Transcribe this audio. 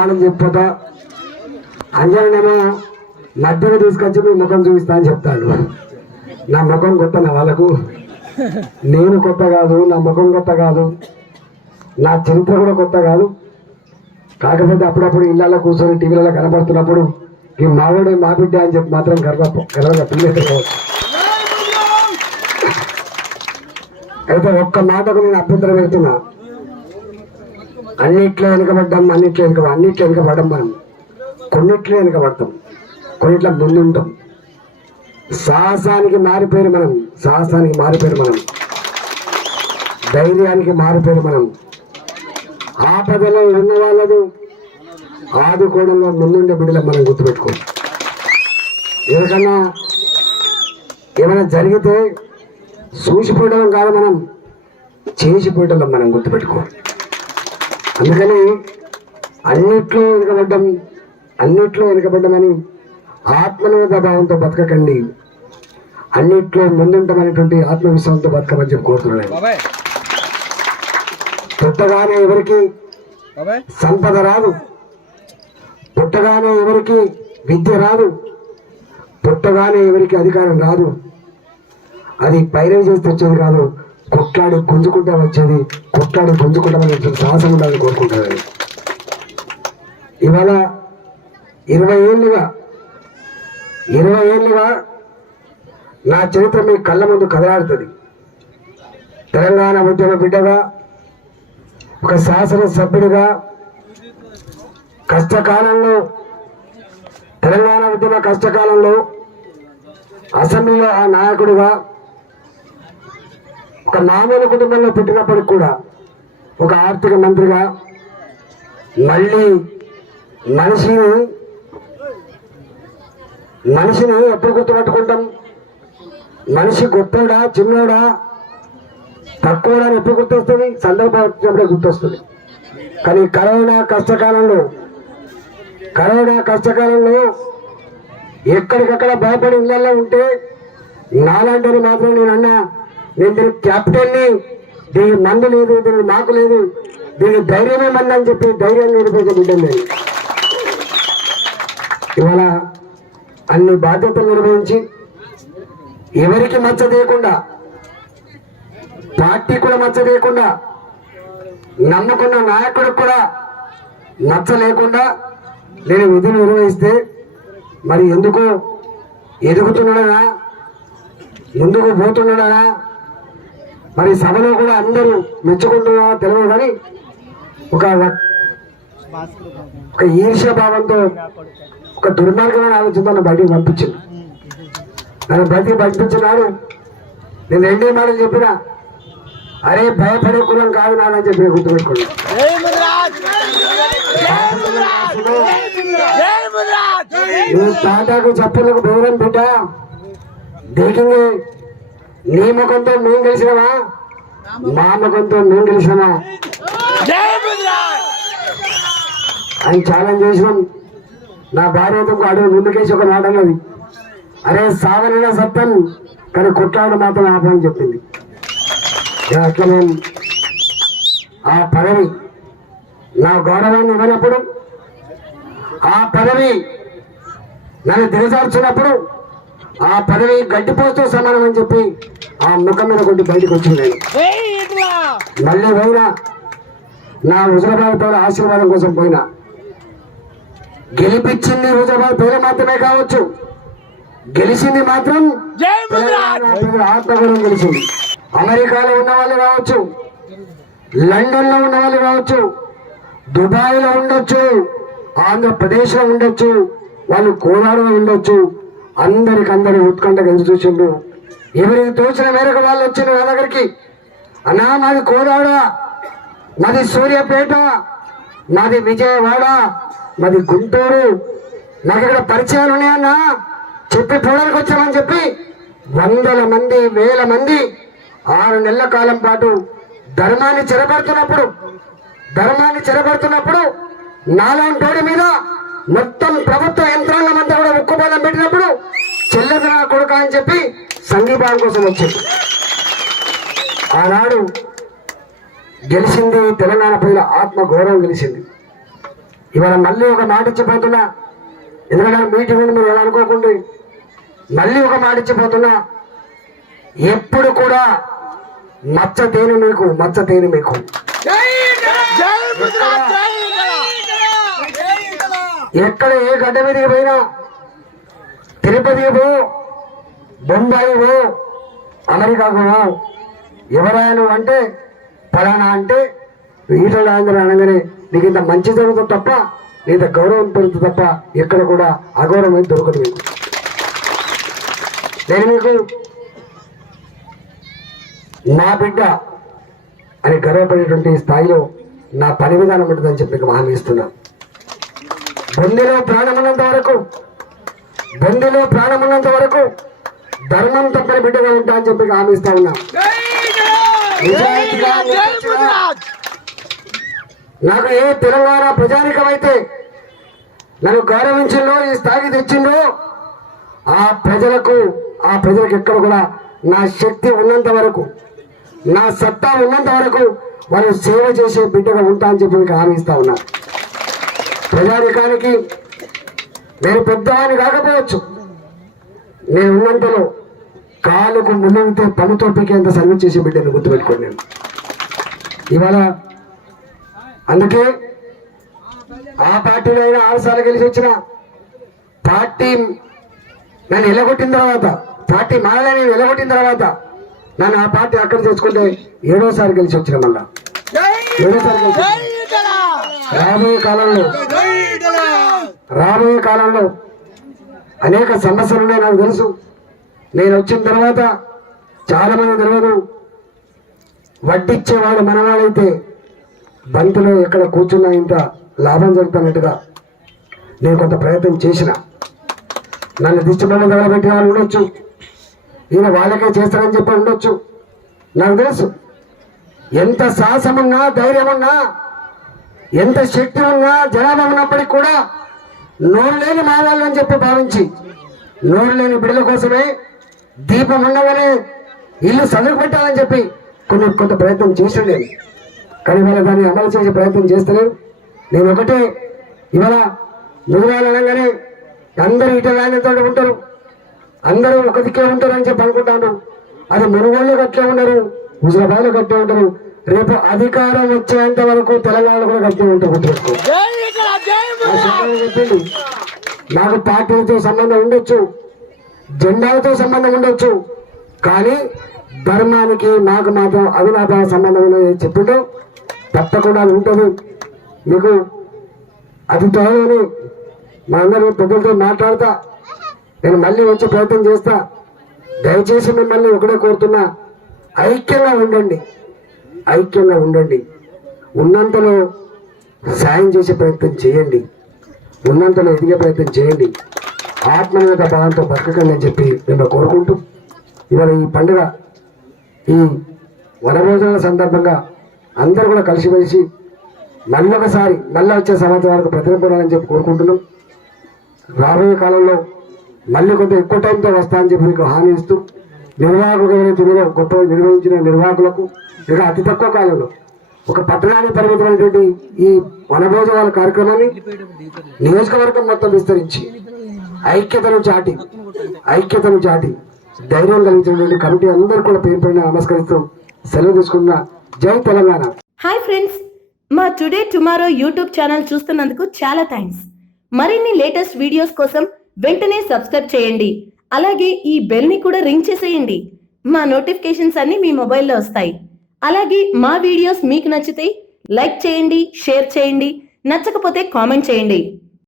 మాటలు చెప్పిపోతా. అంజనేమో మధ్యలో తీసుకొచ్చి మీ ముఖం చూపిస్తా అని చెప్తాడు. నా ముఖం కొత్త, నా వాళ్ళకు నేను కొత్త కాదు, నా ముఖం కొత్త కాదు, నా చరిత్ర కూడా కొత్త కాదు. కాకపోతే అప్పుడప్పుడు ఇళ్ళల్లో కూర్చొని టీవీలలో కనపడుతున్నప్పుడు ఈ మావాడే మా బిడ్డ అని చెప్పి మాత్రం గర్వంగా పిల్లలు కావచ్చు. అయితే ఒక్క మాటకు నేను అభ్యంతరం పెడుతున్నా. అన్నిట్లో వెనుకబడ్డాం, అన్నిట్లో వెనుకబడ్డాం. మనం కొన్నిట్లో వెనుకబడతాం, కొన్నిట్లో ముందుంటాం. సాహసానికి మారిపోయారు మనం, ధైర్యానికి మారిపోయారు మనం. ఆపదలో ఉన్న వాళ్ళను ఆదుకోవడంలో ముందుండే బిడ్డలకు మనం గుర్తుపెట్టుకోవాలి. ఎవరికన్నా ఏమైనా జరిగితే చూసిపోవడం కాదు, మనం చేసిపోవడం మనం గుర్తుపెట్టుకోవాలి. అందుకని అన్నిట్లో వెనుకబడ్డమని ఆత్మనిర్భర భావంతో బతకకండి, అన్నిట్లో ముందుంటామనేటువంటి ఆత్మవిశ్వాసంతో బతకమని చెప్పి కోరుతున్నాను. పుట్టగానే ఎవరికి సంపద రాదు, పుట్టగానే ఎవరికి విద్య రాదు, పుట్టగానే ఎవరికి అధికారం రాదు. అది పైరవి చేస్తే వచ్చేది కాదు, కొట్లాడి గుంజుకుంటా వచ్చేది. కొట్లాడి గుంజుకుంటామని సాహసం ఉండాలని కోరుకుంటాను. ఇవాళ 20 ఏళ్ళుగా నా చరిత్ర మీ కళ్ళ ముందు కదలాడుతుంది. తెలంగాణ ఉద్యమ బిడ్డగా, ఒక శాసనసభ్యుడిగా, కష్టకాలంలో, తెలంగాణ ఉద్యమ కష్టకాలంలో అసెంబ్లీలో ఆ నాయకుడిగా, ఒక మామూలు కుటుంబంలో పుట్టినప్పటికి కూడా ఒక ఆర్థిక మంత్రిగా, మళ్ళీ మనిషిని ఎప్పుడు గుర్తుపట్టుకుంటాం? మనిషి గొప్పడా, చిన్నోడా, తక్కువడా అని ఎప్పుడు గుర్తొస్తుంది? సందర్భం వచ్చినప్పుడే గుర్తొస్తుంది. కానీ కరోనా కష్టకాలంలో ఎక్కడికక్కడ భయపడి ఇళ్లలో ఉంటే నాలాంటి మాత్రం నేను దీనికి క్యాపిటల్ని, దీనికి మందు లేదు, దీనికి మాకు లేదు, దీనికి ధైర్యమే మంది అని చెప్పి ధైర్యాన్ని నిరూపించే బిడ్డలు లేదు. ఇవాళ అన్ని బాధ్యతలు నిర్వహించి ఎవరికి మచ్చ తీయకుండా, పార్టీ కూడా మచ్చ తీయకుండా, నమ్ముకున్న నాయకుడికి కూడా మచ్చ లేకుండా నేను విధులు నిర్వహిస్తే మరి ఎందుకు ఎదుగుతున్నాడనా, ముందుకు పోతున్నాడనా, మరి సభలో కూడా అందరూ మెచ్చుకుంటున్నారో తెలియదు. కానీ ఒక ఈర్ష్య భావంతో, ఒక దుర్మార్గమైన ఆలోచనతో బయటికి పంపించింది. నన్ను బయటికి పంపించినాడు. నేను 2 మాటలు చెప్పినా, అరే భయపడే కులం కాదు నాదని చెప్పి గుర్తుపెట్టుకోండి. నువ్వు తాటాకు చెప్పులకు దూరం బిడ్డ, దేకింది నీ ముఖంతో మేము గెలిచినామా, మా ముఖంతో మేము గెలిచినామా అని ఛాలెంజ్ చేసినాం. నా భార్యతో అడుగు ముందుకేసి ఒక మాట అన్నది, అరే సావనైనా సత్యం కానీ కొట్లాడు మాత్రం ఆపని చెప్పింది. అట్లా మేము ఆ పదవి, నా గౌరవాన్ని ఇవ్వనప్పుడు, ఆ పదవి నన్ను దిగజార్చినప్పుడు, ఆ పదవి గడ్డిపోతూ సమానం అని చెప్పి ఆ ముఖం మీద కొట్టి బయటకు వచ్చింది. మళ్ళీ పోయినా నా హుజరాబాద్ పేరు ఆశీర్వాదం కోసం పోయినా. గెలిపించింది హుజరాబాద్ పేరు మాత్రమే కావచ్చు, గెలిచింది మాత్రం ఆత్మగౌరవం గెలిచింది. అమెరికాలో ఉన్న వాళ్ళు కావచ్చు, లండన్ లో ఉన్న వాళ్ళు కావచ్చు, దుబాయ్ లో ఉండొచ్చు, ఆంధ్రప్రదేశ్ లో ఉండొచ్చు, వాళ్ళు కోలాడులో ఉండొచ్చు, అందరికందరూ ఉత్కంఠగా ఎదురు చూసిండు. ఎవరికి తోచిన మేరకు వాళ్ళు వచ్చిన నా దగ్గరికి, అన్నా మాది కోదాడ, మాది సూర్యాపేట, మాది విజయవాడ, మాది గుంటూరు, నాకు ఇక్కడ పరిచయాలు ఉన్నాయన్నా చెప్పి పోవడానికి వచ్చామని చెప్పి 100 మంది 1000 మంది 6 నెలల కాలం పాటు ధర్మాన్ని చెరబడుతున్నప్పుడు నాలాంటి మీద మొత్తం ప్రభుత్వ యంత్రాంగం అంతా కూడా ఉక్కుపాదం పెట్టినప్పుడు చెల్లెది నా కొడుక అని చెప్పి సంఘీభావం కోసం వచ్చింది. ఆనాడు గెలిచింది తెలంగాణ ప్రజల ఆత్మ గౌరవం గెలిచింది. ఇవాళ మళ్ళీ ఒక మాట ఇచ్చిపోతున్నా, ఎందుకంటే మీటింగ్ ఉంది, మీరు ఎలా అనుకోకుండా మళ్ళీ ఒక మాట ఇచ్చిపోతున్నా. ఎప్పుడు కూడా మచ్చ తేను మీకు, మచ్చ తేను మీకు. ఎక్కడ ఏ గడ్డ మీదకి పోయినా, తిరుపతికి పో, బొంబాయి పో, అమెరికాకు పో, ఎవరైనా అంటే ఫలానా అంటే ఈటల రాజేంద్ర అనగానే నీకు ఇంత మంచి జరుగుతుంది తప్ప, నీకు గౌరవం పెరుగుతుంది తప్ప ఎక్కడ కూడా అగౌరవం అయితే దొరకదు మీకు. నేను మీకు నా బిడ్డ అని గర్వపడేటువంటి స్థాయిలో నా పని విధానం ఉంటుందని చెప్పి మీకు హామీ ఇస్తున్నా. బొందిలో ప్రాణమున్నంత వరకు, బొందిలో ప్రాణమున్నంత వరకు ధర్మం తప్పని బిడ్డగా ఉంటా అని చెప్పి హామీ ఇస్తా ఉన్నా. నాకు ఏ తెలంగాణ ప్రజానికం అయితే నన్ను గౌరవించిందో, ఈ స్థాయికి తెచ్చిందో, ఆ ప్రజలకు ఎక్కడ కూడా నా శక్తి ఉన్నంత వరకు, నా సత్తా ఉన్నంత వరకు వాళ్ళు సేవ చేసే బిడ్డగా ఉంటా అని చెప్పి మీకు హామీ ఇస్తా ఉన్నా. ప్రజానికానికి నేను పెద్దవాడిని కాకపోవచ్చు, నేను ఉన్నంతలో కాలుకు మునిగితే పనుతో పీకేంత సర్వీస్ చేసే బిడ్డను గుర్తుపెట్టుకోండి. నేను ఇవాళ అందుకే ఆ పార్టీలో అయినా 6 సార్లు గెలిచి వచ్చిన పార్టీ నన్ను ఎలగొట్టిన తర్వాత, పార్టీ మారలే నేను ఎలగొట్టిన తర్వాత నన్ను ఆ పార్టీ అక్కడ చేసుకుంటే 7వసారి గెలిచి వచ్చిన, మళ్ళా 7వసారి గెలిచి. రాబోయే కాలంలో అనేక సమస్యలు ఉన్నాయి నాకు తెలుసు. నేను వచ్చిన తర్వాత చాలా మంది తెలియదు, వడ్డిచ్చేవాడు మనవాడైతే బంతిలో ఎక్కడ కూర్చున్నా ఇంత లాభం జరుగుతున్నట్టుగా నేను కొంత ప్రయత్నం చేసిన. నన్ను దిష్టిబొమ్మ తగలబెట్టిన వాళ్ళు ఉండొచ్చు, ఈయన వాళ్ళకే చేస్తారని చెప్పి ఉండొచ్చు. నాకు తెలుసు ఎంత సాహసం ఉన్నా, ధైర్యం ఉన్నా, ఎంత శక్తి ఉన్నా, జనాభా ఉన్నప్పటికీ కూడా నోరు లేని మా వాళ్ళు అని చెప్పి భావించి, నోరు లేని బిడ్డల కోసమే దీపం ఉండగానే ఇల్లు సదురు పెట్టాలని చెప్పి కొంత ప్రయత్నం చేస్తుండే. కానీ ఇవాళ దాన్ని అమలు చేసే ప్రయత్నం చేస్తలేదు. నేను ఒకటే, ఇవాళ ముదిరాలు అనగానే అందరూ ఇట రాయలతో ఉంటారు, అందరూ ఒక దిక్కే ఉంటారు అని చెప్పి అనుకుంటాను. అది మునుగోళ్ళు గట్లే ఉన్నారు, హుజరాబాద్లో గట్టే ఉంటారు. రేపు అధికారం వచ్చేంత వరకు తెలంగాణలో కూడా గట్టే ఉంటారు. చెప్పింది నాకు పార్టీలతో సంబంధం ఉండొచ్చు, జెండాలతో సంబంధం ఉండొచ్చు, కానీ ధర్మానికి నాకు మాత్రం అవినాభావ సంబంధం ఉన్నది చెప్పిండు. తప్పకుండా ఉంటుంది. మీకు అతి త్వరలోనే మా అందరూ పెద్దలతో మాట్లాడతా, నేను మళ్ళీ వచ్చే ప్రయత్నం చేస్తా. దయచేసి మిమ్మల్ని ఒకటే కోరుతున్నా, ఐక్యంగా ఉండండి, ఐక్యంగా ఉండండి. ఉన్నంతలో సాయం చేసే ప్రయత్నం చేయండి, ఉన్నంతలో ఎదిగే ప్రయత్నం చేయండి. ఆత్మీయత భావంతో బతకండి అని చెప్పి మేము కోరుకుంటూ, ఇవాళ ఈ పండుగ, ఈ వనభోజనాల సందర్భంగా అందరూ కూడా కలిసిమెలిసి మళ్ళీ ఒకసారి మళ్ళీ వచ్చే సంవత్సరాలకు ప్రతినిపడాలని చెప్పి కోరుకుంటున్నాం. రాబోయే కాలంలో మళ్ళీ కొంత ఎక్కువ టైంతో వస్తా అని చెప్పి మీకు హామీ ఇస్తూ, నిర్వాహకులు గొప్ప నిర్వహించిన నిర్వాహకులకు ఇక అతి తక్కువ కాలంలో ఒక పట్టణానికి పరిమితమైనటువంటి ఈ వనభోజనాల కార్యక్రమాన్ని నియోజకవర్గం మొత్తం విస్తరించి ఐక్యతను చాటి ధైర్యం కలిగించినటువంటి కమిటీ అందరూ కూడా పేరు పైన నమస్కరిస్తూ సెలవు తీసుకున్న. జై తెలంగాణ. హాయ్ ఫ్రెండ్స్, మా టుడే టుమారో యూట్యూబ్ ఛానల్ చూస్తున్నందుకు చాలా థ్యాంక్స్. మరిన్ని లేటెస్ట్ వీడియోస్ కోసం వెంటనే సబ్స్క్రైబ్ చేయండి. అలాగే ఈ బెల్ ని కూడా రింగ్ చేసేయండి. మా నోటిఫికేషన్స్ అన్ని మీ మొబైల్లో వస్తాయి. అలాగే మా వీడియోస్ మీకు నచ్చితే లైక్ చేయండి, షేర్ చేయండి, నచ్చకపోతే కామెంట్ చేయండి.